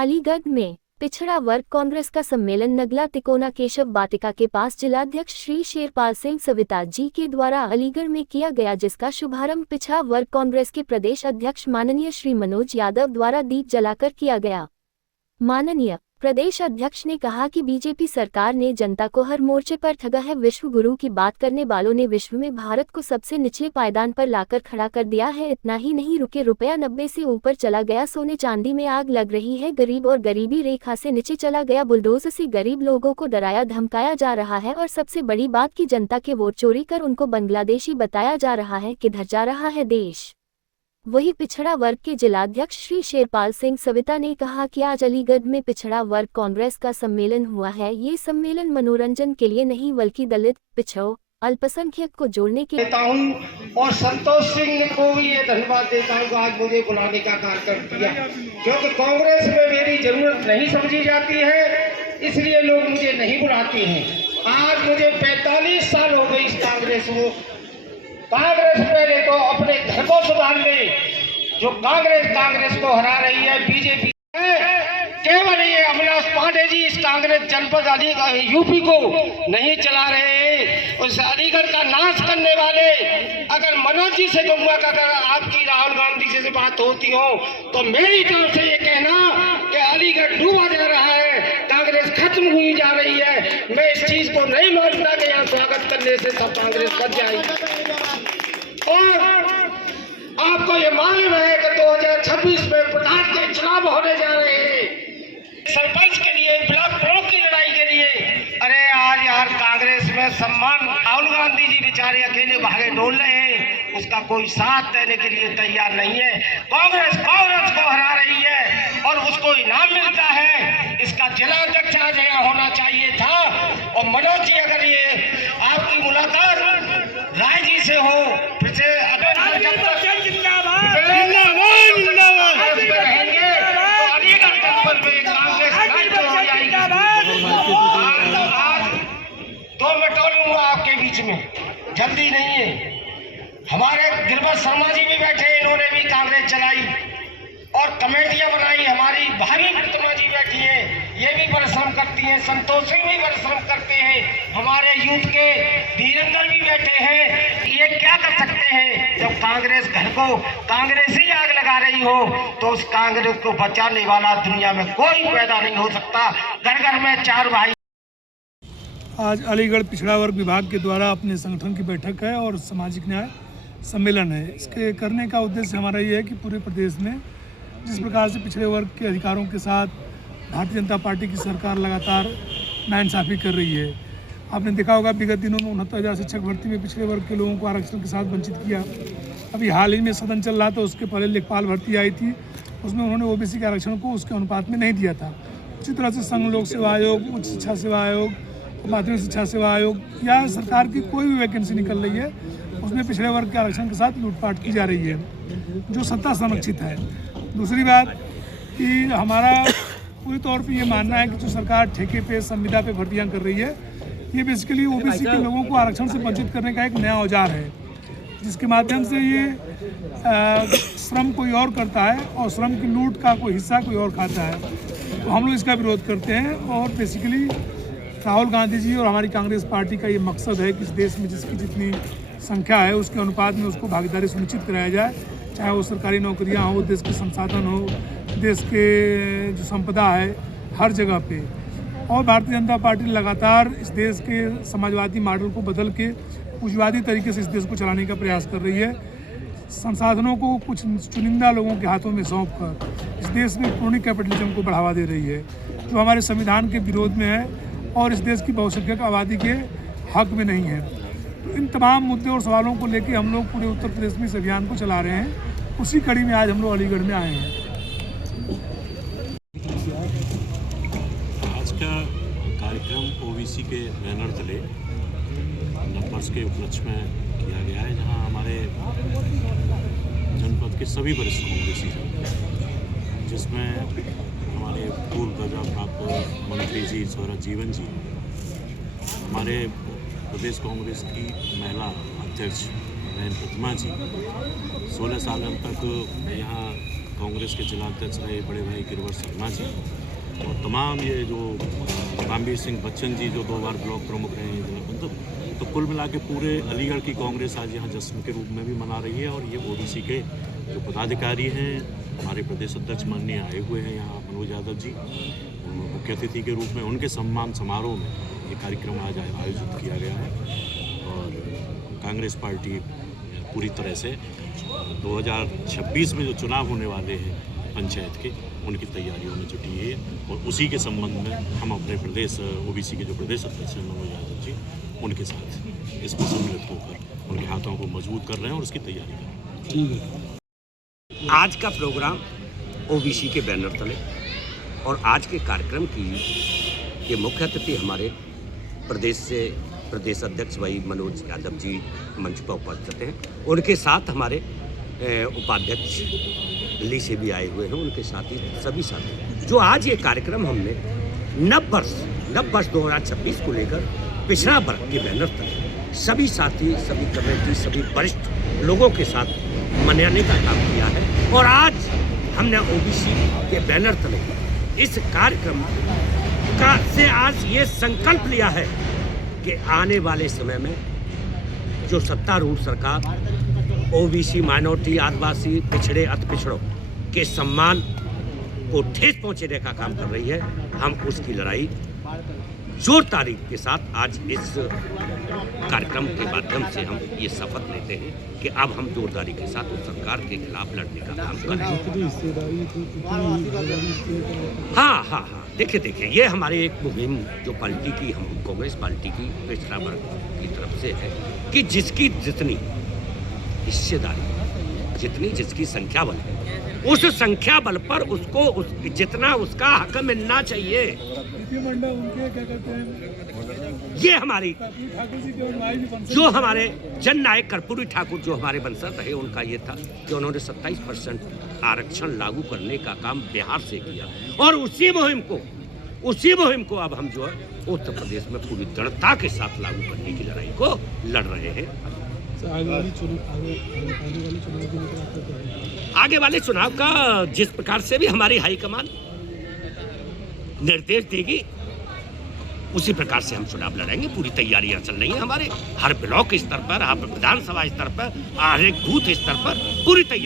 अलीगढ़ में पिछड़ा वर्ग कांग्रेस का सम्मेलन नगला तिकोना केशव वाटिका के पास जिलाध्यक्ष श्री शेरपाल सिंह सविता जी के द्वारा अलीगढ़ में किया गया, जिसका शुभारंभ पिछड़ा वर्ग कांग्रेस के प्रदेश अध्यक्ष माननीय श्री मनोज यादव द्वारा दीप जलाकर किया गया। माननीय प्रदेश अध्यक्ष ने कहा कि बीजेपी सरकार ने जनता को हर मोर्चे पर ठगा है। विश्व गुरु की बात करने वालों ने विश्व में भारत को सबसे निचले पायदान पर लाकर खड़ा कर दिया है। इतना ही नहीं रुके, रुपया 90 से ऊपर चला गया, सोने चांदी में आग लग रही है, गरीब और गरीबी रेखा से नीचे चला गया, बुलडोज से गरीब लोगों को डराया धमकाया जा रहा है और सबसे बड़ी बात की जनता के वोट चोरी कर उनको बांग्लादेशी बताया जा रहा है। किधर जा रहा है देश। वही पिछड़ा वर्ग के जिलाध्यक्ष श्री शेरपाल सिंह सविता ने कहा कि आज अलीगढ़ में पिछड़ा वर्ग कांग्रेस का सम्मेलन हुआ है। ये सम्मेलन मनोरंजन के लिए नहीं बल्कि दलित, पिछड़ों, अल्पसंख्यक को जोड़ने के देता हूँ। और संतोष सिंह को भी ये धन्यवाद देता हूँ आज मुझे बुलाने का कार्यक्रम किया, क्योंकि कांग्रेस में मेरी जरूरत नहीं समझी जाती है, इसलिए लोग मुझे नहीं बुलाते हैं। आज मुझे 45 साल हो गए इस कांग्रेस को। कांग्रेस पहले तो अपने घर को सुधार ले, जो कांग्रेस को हरा रही है बीजेपी केवल ये अविनाश पांडे जी इस कांग्रेस जनपद अलीगढ़ यूपी को नहीं चला रहे। उस अलीगढ़ का नाश करने वाले अगर मनोज जी से कहूँगा कि अगर आपकी राहुल गांधी जी से बात होती हो तो मेरी तरफ से ये कहना कि अलीगढ़ डूबा जा रहा है, कांग्रेस खत्म हुई जा रही है। मैं इस चीज को नहीं मानता कि यहाँ स्वागत करने से सब कांग्रेस बच जाएगी। और आपको ये मालूम है कि 2026 में प्रधान के चुनाव होने जा रहे हैं, सरपंच के लिए, ब्लॉक प्रमुख की लड़ाई के लिए। अरे आज यार कांग्रेस में सम्मान, राहुल गांधी जी बेचारे अकेले भागे डोल रहे हैं, उसका कोई साथ देने के लिए तैयार नहीं है। कांग्रेस को हरा रही है और उसको इनाम मिलता है। इसका जिला अध्यक्ष आज यहाँ होना चाहिए था। और मनोज जी अगर ये आपकी मुलाकात राय जी से हो फिर से आपके बीच में जल्दी नहीं है। हमारे गिरबत शर्मा जी भी बैठे, इन्होंने भी कांग्रेस चलाई और कमेटियां बनाई। हमारी भाभी प्रतिमा जी बैठी है, ये भी परिश्रम करती हैं, संतोष सिंह भी परिश्रम करते हैं, हमारे यूथ के धीरेन्द्र भी बैठे हैं। ये क्या कर सकते हैं जब कांग्रेस घर को कांग्रेस ही आग लगा रही हो, तो उस कांग्रेस को बचाने वाला दुनिया में कोई पैदा नहीं हो सकता। घर घर में 4 भाई। आज अलीगढ़ पिछड़ा वर्ग विभाग के द्वारा अपने संगठन की बैठक है और सामाजिक न्याय सम्मेलन है। इसके करने का उद्देश्य हमारा ये है कि पूरे प्रदेश में जिस प्रकार से पिछड़े वर्ग के अधिकारों के साथ भारतीय जनता पार्टी की सरकार लगातार नाइंसाफ़ी कर रही है। आपने देखा होगा विगत दिनों में 69,000 शिक्षक भर्ती में पिछड़े वर्ग के लोगों को आरक्षण के साथ वंचित किया। अभी हाल ही में सदन चल रहा था, उसके पहले लेखपाल भर्ती आई थी, उसमें उन्होंने ओबीसी के आरक्षण को उसके अनुपात में नहीं दिया था। उसी तरह से संघ लोक सेवा आयोग, उच्च शिक्षा सेवा आयोग, माध्यमिक शिक्षा सेवा आयोग या सरकार की कोई भी वैकेंसी निकल रही है, उसमें पिछड़े वर्ग के आरक्षण के साथ लूटपाट की जा रही है, जो सत्ता संरक्षित है। दूसरी बात कि हमारा पूरी तौर पे ये मानना है कि जो सरकार ठेके पे, संविदा पे भर्तियां कर रही है, ये बेसिकली ओबीसी के लोगों को आरक्षण से वंचित करने का एक नया औजार है, जिसके माध्यम से ये श्रम कोई और करता है और श्रम की लूट का कोई हिस्सा कोई और खाता है। तो हम लोग इसका विरोध करते हैं और बेसिकली राहुल गांधी जी और हमारी कांग्रेस पार्टी का ये मकसद है कि इस देश में जिसकी जितनी संख्या है उसके अनुपात में उसको भागीदारी सुनिश्चित कराया जाए, चाहे वो सरकारी नौकरियां हो, देश के संसाधन हो, देश के जो संपदा है, हर जगह पे। और भारतीय जनता पार्टी लगातार इस देश के समाजवादी मॉडल को बदल के पूंजीवादी तरीके से इस देश को चलाने का प्रयास कर रही है। संसाधनों को कुछ चुनिंदा लोगों के हाथों में सौंप कर इस देश में क्रोनी कैपिटलिज्म को बढ़ावा दे रही है, जो हमारे संविधान के विरोध में है और इस देश की बहुसंख्यक आबादी के हक में नहीं है। तो इन तमाम मुद्दे और सवालों को लेकर हम लोग पूरे उत्तर प्रदेश में इस अभियान को चला रहे हैं। उसी कड़ी में आज हम लोग अलीगढ़ में आए हैं। आज का कार्यक्रम ओबीसी के बैनर तले नववर्ष के उपलक्ष्य में किया गया है, जहां हमारे जनपद के सभी वरिष्ठ कांग्रेसी हैं, जिसमें हमारे पूर्व दर्जा प्राप्त मंत्री जी स्वराज जीवन जी, हमारे प्रदेश कांग्रेस की महिला अध्यक्ष बहन प्रतिमा जी 16 साल तक यहाँ कांग्रेस के जिलाध्यक्ष रहे बड़े भाई गिरवर शर्मा जी और तमाम ये जो रामवीर सिंह बच्चन जी जो 2 बार ब्लॉक प्रमुख रहे हैं जिला, तो कुल मिला के पूरे अलीगढ़ की कांग्रेस आज यहाँ जश्न के रूप में भी मना रही है। और ये ओबीसी के जो पदाधिकारी हैं, हमारे प्रदेश अध्यक्ष माननीय आए हुए हैं यहाँ मनोज यादव जी मुख्य अतिथि के रूप में, उनके सम्मान समारोह में ये कार्यक्रम आज आयोजित किया गया है। और कांग्रेस पार्टी पूरी तरह से 2026 में जो चुनाव होने वाले हैं पंचायत के, उनकी तैयारियों में जुटी है। और उसी के संबंध में हम अपने प्रदेश ओबीसी के जो प्रदेश अध्यक्ष हैं मनोज यादव जी, उनके साथ इसमें सम्मिलित होकर उनके हाथों को मजबूत कर रहे हैं और उसकी तैयारी कर रहे हैं। आज का प्रोग्राम ओबीसी के बैनर तले और आज के कार्यक्रम की ये मुख्य अतिथि हमारे प्रदेश से प्रदेश अध्यक्ष भाई मनोज यादव जी मंच पर उपस्थित हैं। उनके साथ हमारे उपाध्यक्ष दिल्ली से भी आए हुए हैं, उनके साथ ही सभी साथी जो आज ये कार्यक्रम हमने नव वर्ष 2026 को लेकर पिछड़ा वर्ग के बैनर तक सभी साथी, सभी कमेटी, सभी वरिष्ठ लोगों के साथ मनाने का काम किया है। और आज हमने ओबीसी के बैनर तले इस कार्यक्रम का से आज ये संकल्प लिया है कि आने वाले समय में जो सत्तारूढ़ सरकार ओबीसी, माइनॉरिटी, आदिवासी, पिछड़े, अति पिछड़ों के सम्मान को ठेस पहुंचाने का काम कर रही है, हम उसकी लड़ाई जोर तारीख के साथ आज इस कार्यक्रम के माध्यम से हम ये शपथ लेते हैं कि अब हम जोरदारी के साथ उस सरकार के खिलाफ लड़ने का काम करेंगे। हाँ, देखिए ये हमारे एक मुहिम जो पार्टी की, हम कांग्रेस पार्टी की पिछड़ा वर्ग की तरफ से है कि जिसकी जितनी हिस्सेदारी, जिसकी संख्या बल है, उस संख्या बल पर उसको जितना उसका हक मिलना चाहिए। उनके क्या कहते हैं, ये हमारी ठाकुर जी के जो हमारे जननायक कर्पूरी ठाकुर जो हमारे वंशज रहे, उनका ये था कि उन्होंने 27% आरक्षण लागू करने का काम बिहार से किया। और उसी मुहिम को अब हम जो है उत्तर प्रदेश में पूरी दृढ़ता के साथ लागू करने की लड़ाई को लड़ रहे हैं। आगे वाले चुनाव का जिस प्रकार से भी हमारी हाईकमान निर्देश देगी, उसी प्रकार से हम चुनाव लड़ेंगे। पूरी तैयारियां चल रही हैं हमारे हर ब्लॉक स्तर पर, हर विधानसभा स्तर पर, हर एक बूथ स्तर पर पूरी तैयारी।